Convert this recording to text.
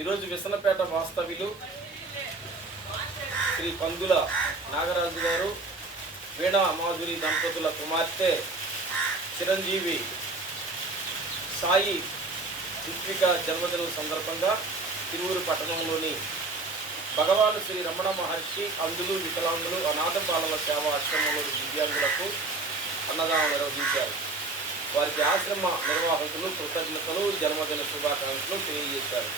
ఈరోజు విసనపేట వాస్తవ్యులు శ్రీ పందుల నాగరాజు గారు, వీణా మాధురి దంపతుల కుమార్తె చిరంజీవి సాయి ఋత్విక జన్మదినం సందర్భంగా తిరువురు పట్టణంలోని భగవాన్ శ్రీ రమణ మహర్షి అందులు వికలాంగులు అనాథ బాలల సేవా ఆశ్రమంలోని దివ్యాంగులకు అన్నదానం నిర్వహించారు. వారికి ఆశ్రమ నిర్వాహకులు కృతజ్ఞతలు, జన్మదిన శుభాకాంక్షలు తెలియజేశారు.